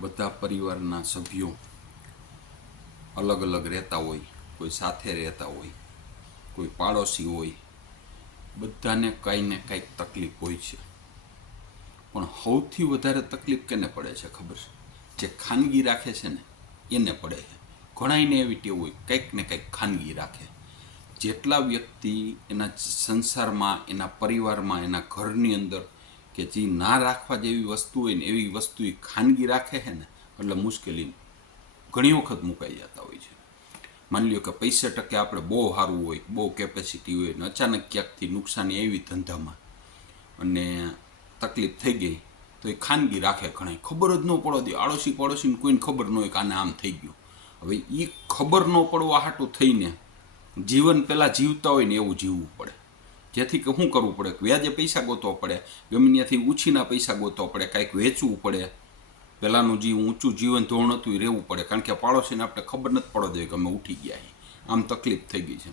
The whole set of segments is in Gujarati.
બધા પરિવારના સભ્યો અલગ અલગ રહેતા હોય, કોઈ સાથે રહેતા હોય, કોઈ પાડોશી હોય, બધાને કાંઈ ને કાંઈક તકલીફ હોય છે. પણ સૌથી વધારે તકલીફ કેને પડે છે ખબર? છે જે ખાનગી રાખે છે ને, એને પડે છે. ઘણાઈને એવી ટેવ હોય, કંઈક ને કંઈક ખાનગી રાખે. જેટલા વ્યક્તિ એના સંસારમાં, એના પરિવારમાં, એના ઘરની અંદર કે જે ના રાખવા જેવી વસ્તુ હોય ને એવી વસ્તુ એ ખાનગી રાખે છે ને, એટલે મુશ્કેલી ઘણી વખત મુકાઈ જતા હોય છે. માની લ્યો કે પૈસા ટકે આપણે બહુ સારું હોય, બહુ કેપેસિટી હોય ને અચાનક ક્યાંકથી નુકસાની આવી ધંધામાં અને તકલીફ થઈ ગઈ, તો એ ખાનગી રાખે ઘણા ખબર જ ન પડવા દે. આડોશી પડોશીને કોઈને ખબર ન હોય કે આને આમ થઈ ગયું. હવે એ ખબર ન પડવા હાટું થઈને જીવન પહેલાં જીવતા હોય ને એવું જીવવું પડે. જેથી કે શું કરવું પડે? વ્યાજે પૈસા ગોતવા પડે. ગમે ઉછીના પૈસા ગોતવા પડે. કાંઈક વેચવું પડે. પહેલાંનું જે ઊંચું જીવન ધોરણ હતું એ રહેવું પડે. કારણ કે પાડોશીને આપણે ખબર નથી પડવા દે કે અમે ઉઠી ગયા આમ તકલીફ થઈ ગઈ છે.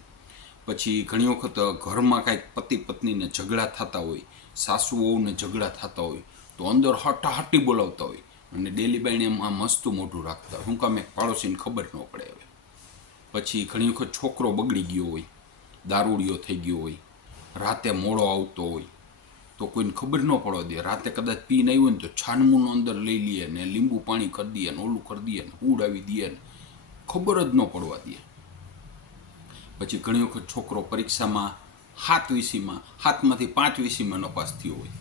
પછી ઘણી વખત ઘરમાં કાંઈક પતિ પત્નીને ઝઘડા થતા હોય સાસુ વહુને ઝઘડા થતા હોય, તો અંદર હટાહટી બોલાવતા હોય અને ડેલી એમ આમ મસ્તું મોઢું રાખતા હોય. શું કામ એક પાડોશીને ખબર ન પડે હવે. પછી ઘણી વખત છોકરો બગડી ગયો હોય, દારૂડિયો થઈ ગયો હોય રાતે મોડો આવતો હોય, તો કોઈને ખબર ન પડવા દે. રાતે કદાચ પીને આવ્યો ને તો છાનમુનો અંદર લઈ લઈએ ને લીંબુ પાણી કરી દઈએ ને ઓલું કરી દઈએ ને ઉડાવી દઈએ ને ખબર જ ન પડવા દે. પછી ઘણી વખત છોકરો પરીક્ષામાં સાત વિષયમાં સાતમાંથી પાંચ વિષયમાં નપાસ થયો હોય.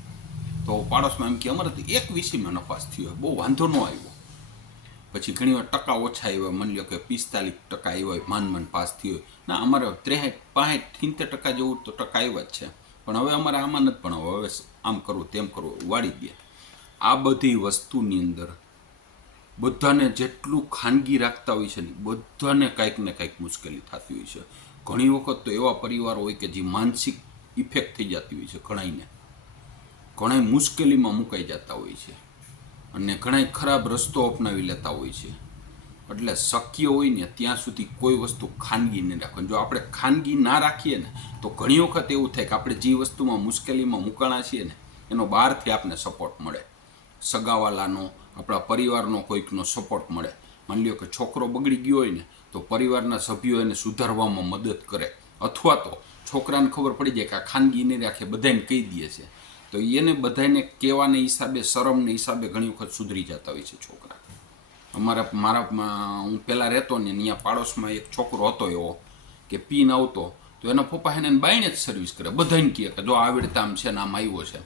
તો પાડોશમાં એમ કે, અમારે તો એક વિષયમાં નપાસ થયો હોય. બહુ વાંધો ન આવ્યો. પછી ઘણી વાર ટકા ઓછા એવા માની લો કે પિસ્તાલીસ ટકા એવા માન માન પાસ થયો ના, અમારે ત્રેસઠ પાંઠ સિત્તેર ટકા જેવું તો ટકા આવ્યા જ છે. પણ હવે અમારે આમાં નથી પણ હવે આમ કરવું, તેમ કરવું, વાળી દે આ બધી વસ્તુની અંદર બધાને જેટલું ખાનગી રાખતા હોય છે ને, બધાને કાંઈક ને કાંઈક મુશ્કેલી થતી હોય છે. ઘણી વખત તો એવા પરિવારો હોય કે જે માનસિક ઇફેક્ટ થઈ જતી હોય છે ઘણાઈને ઘણા મુશ્કેલીમાં મુકાઈ જતા હોય છે. અને ઘણા ખરાબ રસ્તો અપનાવી લેતા હોય છે. એટલે શક્ય હોય ને ત્યાં સુધી કોઈ વસ્તુ ખાનગી નહીં રાખવાની. જો આપણે ખાનગી ના રાખીએ ને, તો ઘણી વખત એવું થાય કે આપણે જે વસ્તુમાં મુશ્કેલીમાં મૂકાણા છીએ ને, એનો બહારથી આપણને સપોર્ટ મળે. સગાવાલાનો, આપણા પરિવારનો કોઈકનો સપોર્ટ મળે. માની લ્યો કે છોકરો બગડી ગયો હોય ને, તો પરિવારના સભ્યો એને સુધારવામાં મદદ કરે. અથવા તો છોકરાને ખબર પડી જાય કે આ ખાનગી નહીં રાખે બધાને કહી દે છે. તો એને બધાને કહેવાને હિસાબે, શરમને હિસાબે ઘણી વખત સુધરી જતા હોય છે છોકરા. અમારા, મારા હું પહેલાં રહેતો ને અહીંયા પાડોશમાં એક છોકરો હતો એવો કે પીન આવતો, તો એના પપ્પા એને બાઈને જ સર્વિસ કરે બધાને કહે કે જો આવડતા આમ છે ને આમ આવ્યો છે.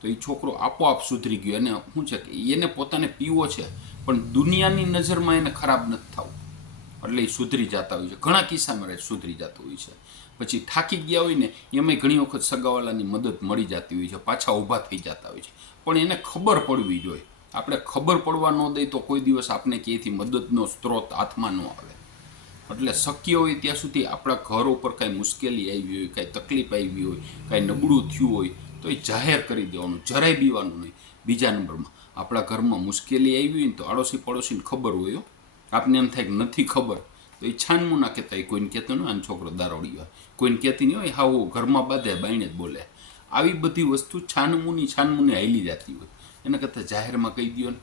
તો એ છોકરો આપોઆપ સુધરી ગયો. એને શું છે કે એને પોતાને પીવો છે, પણ દુનિયાની નજરમાં એને ખરાબ નથી થવું. એટલે એ સુધરી જતા હોય છે. ઘણા કિસ્સામાં રહે સુધરી જતું હોય છે. પછી થાકી ગયા હોય ને, એમાંય ઘણી વખત સગાવાલાની મદદ મળી જતી હોય છે, પાછા ઊભા થઈ જતા હોય છે. પણ એને ખબર પડવી જોઈએ. આપણે ખબર પડવા ન દઈએ તો કોઈ દિવસ આપણે ક્યાંયથી મદદનો સ્ત્રોત હાથમાં ન આવે. એટલે શક્ય હોય ત્યાં સુધી આપણા ઘર ઉપર કાંઈ મુશ્કેલી આવી હોય, કાંઈ તકલીફ આવી હોય, કાંઈ નબળું થયું હોય, તો એ જાહેર કરી દેવાનું, જરાય બીવાનું નહીં. બીજા નંબરમાં, આપણા ઘરમાં મુશ્કેલી આવી હોય ને તો આડોશી પડોશીને ખબર હોય. આપને એમ થાય કે નથી ખબર, તો એ છાનમું ના કહેતા હોય કોઈને કહેતો ન આનો છોકરો દારોડી હોય. કોઈને કહેતી નહીં હોય હા હું ઘરમાં બાંધે બાઈને જ બોલે. આવી બધી વસ્તુ છાનમુની છાનમુની હાલી જતી હોય. એના કરતાં જાહેરમાં કહી દો ને.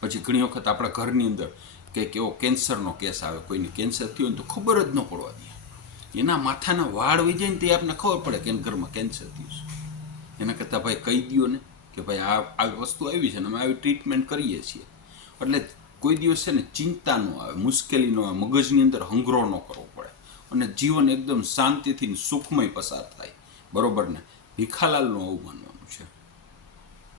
પછી ઘણી વખત આપણા ઘરની અંદર કે કેવો કેન્સરનો કેસ આવે, કોઈને કેન્સર થયું ને તો ખબર જ ન પડવા દે. એના માથાના વાળ વહી જાય ને તે આપણને ખબર પડે કે ઘરમાં કેન્સર થયું છે. એના કરતાં ભાઈ કહી દો ને કે ભાઈ આ આવી વસ્તુ આવી છે ને અમે આવી ટ્રીટમેન્ટ કરીએ છીએ. એટલે કોઈ દિવસ છે ને ચિંતા ન આવે મુશ્કેલી ન આવે, મગજની અંદર હંગરો ન કરવો પડે. અને જીવન એકદમ શાંતિથી સુખમય પસાર થાય. બરોબર ને? ભીખાલાલનું આવું માનવાનું.